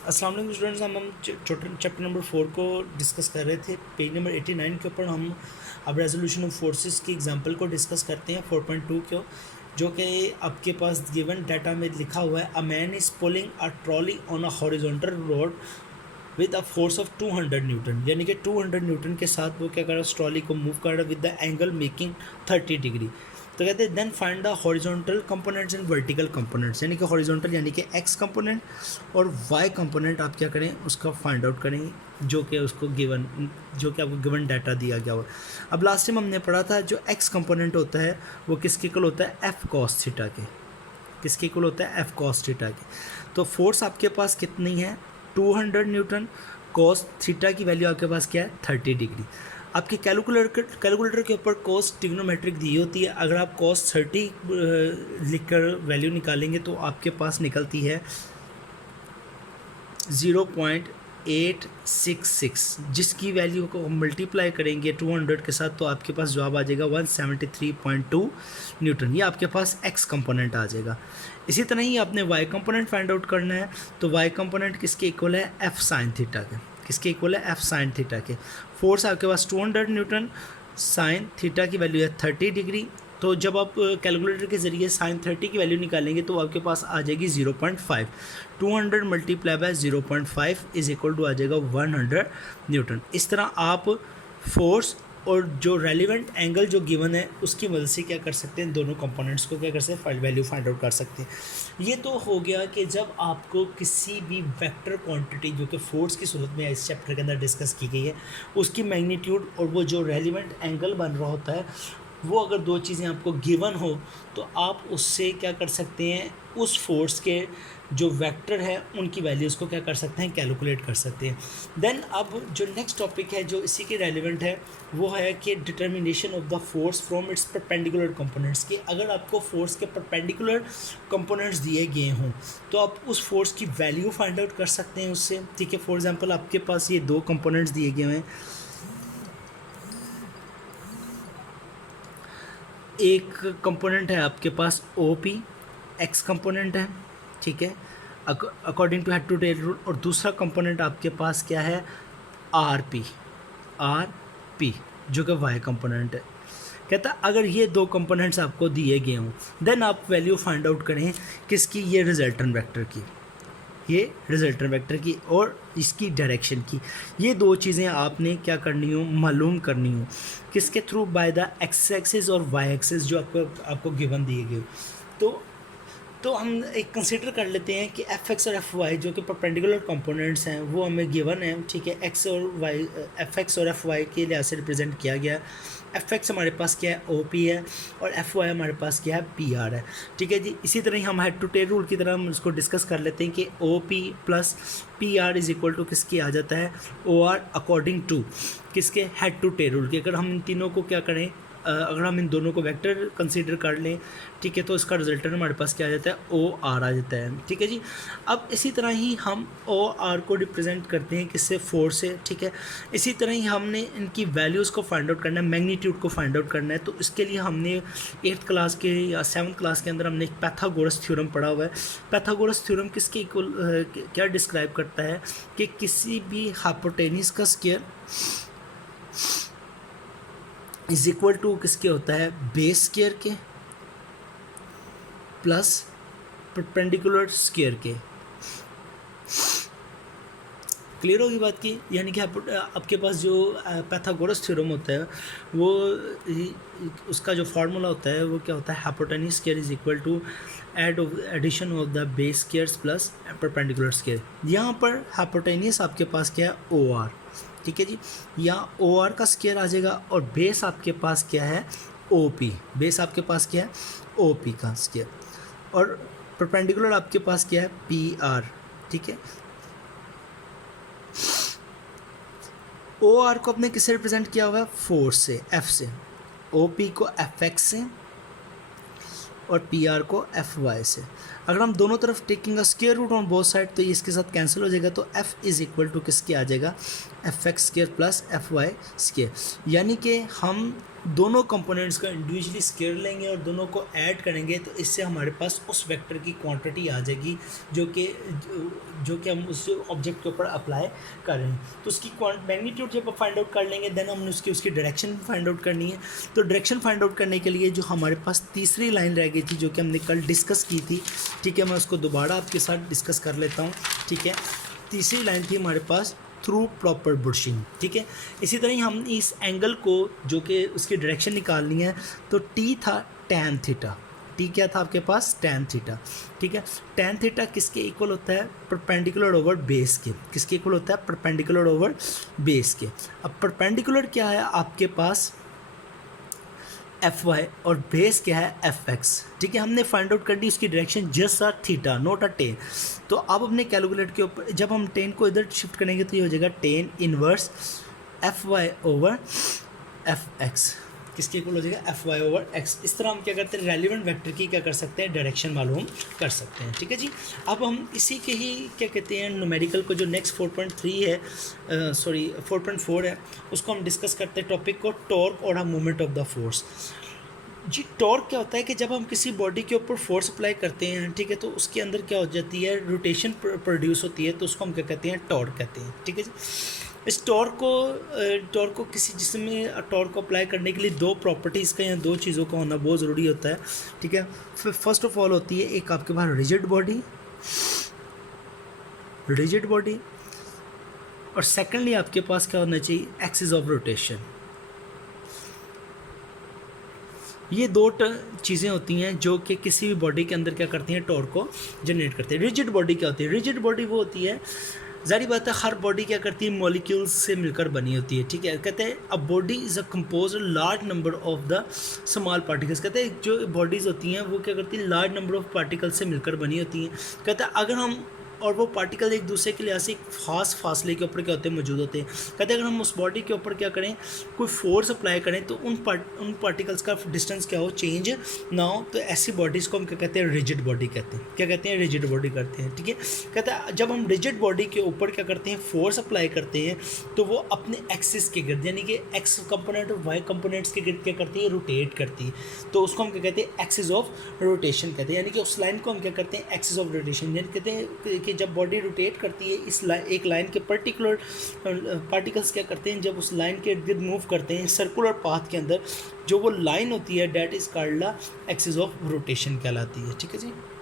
अस्सलाम वालेकुम स्टूडेंट्स, हम चैप्टर नंबर 4 को डिस्कस कर रहे थे। पेज नंबर 89 के ऊपर हम अब रेजोल्यूशन ऑफ फोर्सेस की एग्जांपल को डिस्कस करते हैं 4.2 को, जो कि आपके पास गिवन डाटा में लिखा हुआ है। A man is pulling a trolley on a horizontal road with a force of 200 Newton, यानी कि 200 न्यूटन के साथ वो क्या कर रहा है, उस ट्रॉली को मूव कर रहा है with the angle making 30 degree. तो कहते हैं then find the horizontal components and vertical components, यानी कि हॉरिजॉन्टल यानी कि एक्स कंपोनेंट और वाई कंपोनेंट आप क्या करें, उसका फाइंड आउट करें, जो कि उसको गिवन, जो कि आपको गिवन डाटा दिया गया हो। अब लास्ट टाइम हमने पढ़ा था जो एक्स कंपोनेंट होता है वो किसके इक्वल होता है, एफ कॉस थीटा के। किसके इक्वल होता है, एफ कॉस थीटा के। तो फोर्स आपके पास कितनी है, 200 न्यूटन। कॉस थीटा की वैल्यू आपके पास क्या है, 30 डिग्री। आपके कैलकुलेटर के ऊपर कॉस ट्रिग्नोमेट्रिक दी होती है। अगर आप कॉस 30 लिखकर वैल्यू निकालेंगे तो आपके पास निकलती है 0.866, जिसकी वैल्यू को हम मल्टीप्लाई करेंगे 200 के साथ तो आपके पास जवाब आ जाएगा 173.2 न्यूटन। ये आपके पास एक्स कंपोनेंट आ जाएगा। इसी तरह ही आपने वाई कंपोनेंट फाइंड आउट करना है। तो वाई कंपोनेंट किसके इक्वल है, एफ साइन थीटा के। किसके इक्वल है, एफ साइन थीटा के। फोर्स आपके पास 200 न्यूटन, साइन थीटा की वैल्यू है 30 डिग्री। तो जब आप कैलकुलेटर के ज़रिए साइन 30 की वैल्यू निकालेंगे तो आपके पास आ जाएगी 0.5। 200 multiply by 0.5 is equal to आ जाएगा 100 न्यूटन। इस तरह आप फोर्स और जो रेलिवेंट एंगल जो गिवन है उसकी मदद से क्या कर सकते हैं, दोनों कंपोनेंट्स को क्या कर सकते हैं, वैल्यू फाइंड आउट कर सकते हैं। ये तो हो गया कि जब आपको किसी भी वेक्टर क्वांटिटी जो कि फोर्स की सूरत में इस चैप्टर के अंदर डिस्कस की गई है उसकी मैग्नीट्यूड और वो जो रेलिवेंट एंगल बन रहा होता है, वो अगर दो चीज़ें आपको गिवन हो तो आप उससे क्या कर सकते हैं, उस फोर्स के जो वेक्टर है उनकी वैल्यूज़ को क्या कर सकते हैं, कैलकुलेट कर सकते हैं। देन अब जो नेक्स्ट टॉपिक है जो इसी के रेलिवेंट है वो है कि determination of the force from its perpendicular components. कि अगर आपको फोर्स के परपेंडिकुलर कंपोनेंट्स दिए गए हों तो आप उस फोर्स की वैल्यू फाइंड आउट कर सकते हैं उससे। ठीक है, फॉर एग्जांपल आपके पास ये दो कंपोनेंट्स दिए गए हैं। एक कंपोनेंट है आपके पास ओ पी, एक्स कंपोनेंट है, ठीक है, according to head to tail rule. और दूसरा कंपोनेंट आपके पास क्या है, आर पी, जो कि वाई कंपोनेंट है। कहता अगर ये दो कंपोनेंट्स आपको दिए गए हों देन आप वैल्यू फाइंड आउट करें किसकी, ये रिजल्टेंट वेक्टर की, ये रिजल्टेंट वेक्टर की और इसकी डायरेक्शन की। ये दो चीज़ें आपने क्या करनी हो, मालूम करनी हो। किसके through, by the x axis और वाई एक्सिस जो आपको गिवन दिए गए। तो हम एक कंसिडर कर लेते हैं कि एफ एक्स और एफ वाई जो कि परपेंडिकुलर कंपोनेंट्स हैं वो हमें गिवन है। ठीक है, एक्स और वाई, एफ एक्स और एफ वाई के लिहाज से रिप्रेजेंट किया गया है। एफ एक्स हमारे पास क्या है, ओ पी है, और एफ वाई हमारे पास क्या है, पी आर है। ठीक है जी, इसी तरह ही हम हेड टू टेल रूल की तरह हम उसको डिस्कस कर लेते हैं कि O P plus P R is equal to किसकी आ जाता है, ओ आर अकॉर्डिंग टू किसके, हेड टू टेल रूल के। अगर हम इन तीनों को क्या करें, अगर हम इन दोनों को वेक्टर कंसीडर कर लें, ठीक है, तो इसका रिजल्टेंट हमारे पास क्या आ जाता है, ओ आर आ जाता है। ठीक है जी, अब इसी तरह ही हम ओ आर को रिप्रेजेंट करते हैं किससे, फोर्स से। ठीक है, इसी तरह ही हमने इनकी वैल्यूज़ को फाइंड आउट करना है, मैग्नीट्यूड को फाइंड आउट करना है। तो इसके लिए हमने 8th क्लास के या 7th क्लास के अंदर हमने एक पैथागोरस थ्योरम पढ़ा हुआ है। पैथागोरस थ्योरम किसके इक्वल क्या डिस्क्राइब करता है कि किसी भी हाइपोटेन्यूज का स्क्वायर इज इक्वल टू किसके होता है, बेस स्क्वायर के प्लस परपेंडिकुलर स्क्वायर के। क्लियर होगी बात की, यानी कि आपके पास जो पैथागोरस थ्योरम होता है वो उसका जो फार्मूला होता है वो क्या होता है, hypotenuse square is equal to addition of the base squares plus perpendicular square. यहाँ पर हाइपोटेन्यूज आपके पास क्या है, ओ आर। ठीक है जी, यहाँ ओ आर का स्क्वायर आ जाएगा और बेस आपके पास क्या है, ओ पी। बेस आपके पास क्या है, ओ पी का स्क्वायर, और परपेंडिकुलर आपके पास क्या है, पी आर। ठीक है, ओ आर को अपने किससे रिप्रेजेंट किया हुआ है, फोर्स से, एफ से। ओ पी को एफ एक्स से और पी आर को एफ वाई से। अगर हम दोनों तरफ taking a square root on both side तो ये इसके साथ कैंसिल हो जाएगा। तो एफ इज इक्वल टू किसके आ जाएगा, F X square plus F Y square. यानी कि हम दोनों कंपोनेंट्स का इंडिविजुअली स्क्वायर लेंगे और दोनों को ऐड करेंगे तो इससे हमारे पास उस वेक्टर की क्वांटिटी आ जाएगी जो कि जो कि हम उस ऑब्जेक्ट के ऊपर अप्लाई कर रहे हैं। तो उसकी मैग्नीट्यूड जब फाइंड आउट कर लेंगे देन हमने उसकी डायरेक्शन फाइंड आउट करनी है। तो डायरेक्शन फाइंड आउट करने के लिए जो हमारे पास तीसरी लाइन रह गई थी जो कि हमने कल डिस्कस की थी, ठीक है, मैं उसको दोबारा आपके साथ डिस्कस कर लेता हूँ। ठीक है, तीसरी लाइन थी हमारे पास थ्रू प्रॉपर बुशिंग। ठीक है, इसी तरह ही हम इस एंगल को जो कि उसकी डायरेक्शन निकालनी है, तो टी था टैन थीटा। टी क्या था आपके पास? Tan theta. ठीक है, टैन थीटा किसके इक्वल होता है? परपेंडिकुलर ओवर बेस के। किसके इक्वल होता है? परपेंडिकुलर ओवर बेस के। अब परपेंडिकुलर क्या है आपके पास? एफ वाई, और बेस क्या है? F x. ठीक है, हमने फाइंड आउट कर दी उसकी direction just a theta not a ten. तो अब अपने कैलकुलेटर के ऊपर जब हम टेन को इधर शिफ्ट करेंगे तो ये हो जाएगा tan inverse F Y over F X. किसके इक्वल हो जाएगा? F Y over X. इस तरह हम क्या करते हैं? रेलिवेंट वेक्टर की क्या कर सकते हैं? डायरेक्शन मालूम कर सकते हैं। ठीक है जी, अब हम इसी के ही क्या कहते हैं न्यूमेरिकल को जो नेक्स्ट 4.3 है, सॉरी 4.4 है, उसको हम डिस्कस करते हैं टॉपिक को, टॉर्क और मूवमेंट ऑफ द फोर्स। जी, टॉर्क क्या होता है कि जब हम किसी बॉडी के ऊपर फोर्स अप्लाई करते हैं, ठीक है, तो उसके अंदर क्या हो जाती है? रोटेशन प्रोड्यूस होती है, तो उसको हम क्या कहते हैं? टॉर्क कहते हैं। ठीक है जी, इस टॉर्क को किसी जिस्म में टॉर्क को अप्लाई करने के लिए दो प्रॉपर्टीज़ का या दो चीज़ों का होना बहुत ज़रूरी होता है। ठीक है, फिर फर्स्ट ऑफ ऑल होती है एक आपके पास रिजिड बॉडी, और सेकेंडली आपके पास क्या होना चाहिए? Axis of rotation. ये दो चीज़ें होती हैं जो कि किसी भी बॉडी के अंदर क्या करती हैं? टॉर्क को जनरेट करते हैं। रिजिड बॉडी क्या होती है? रिजिड बॉडी वो होती है, जारी बात है, हर बॉडी क्या करती है? मॉलिक्यूल्स से मिलकर बनी होती है। ठीक है, कहते हैं a body is a compose large number of the small particles. कहते हैं जो बॉडीज़ होती हैं वो क्या करती हैं? लार्ज नंबर ऑफ पार्टिकल्स से मिलकर बनी होती हैं। कहते हैं अगर हम, और वो पार्टिकल एक दूसरे के लिए ऐसे खास फासले के ऊपर क्या होते हैं? मौजूद होते हैं। कहते हैं अगर हम उस बॉडी के ऊपर क्या करें? कोई फोर्स अप्लाई करें तो उन पार्टिकल्स का डिस्टेंस क्या हो? चेंज ना हो। तो ऐसी बॉडीज़ को हम क्या कहते हैं? रिजिड बॉडी कहते हैं। क्या कहते हैं? रिजिड बॉडी करते हैं। ठीक है, कहते हैं जब हम रिजिड बॉडी के ऊपर क्या करते हैं? फोर्स अप्लाई करते हैं, तो वो अपने एक्सिस के गिर्द, यानी कि एक्स कंपोनेंट और वाई कंपोनेंट्स के गिर्द क्या करती है? रोटेट करती है। तो उसको हम क्या कहते हैं? एक्सिस ऑफ रोटेशन कहते हैं। यानी कि उस लाइन को हम क्या करते हैं? Axis of rotation. यानी कहते हैं कि जब बॉडी रोटेट करती है इस एक लाइन के पर्टिकुलर पार्टिकल्स क्या करते हैं? जब उस लाइन के इर्द गिर्द मूव करते हैं सर्कुलर पाथ के अंदर, जो वो लाइन होती है that is called the axis of rotation कहलाती है। ठीक है जी।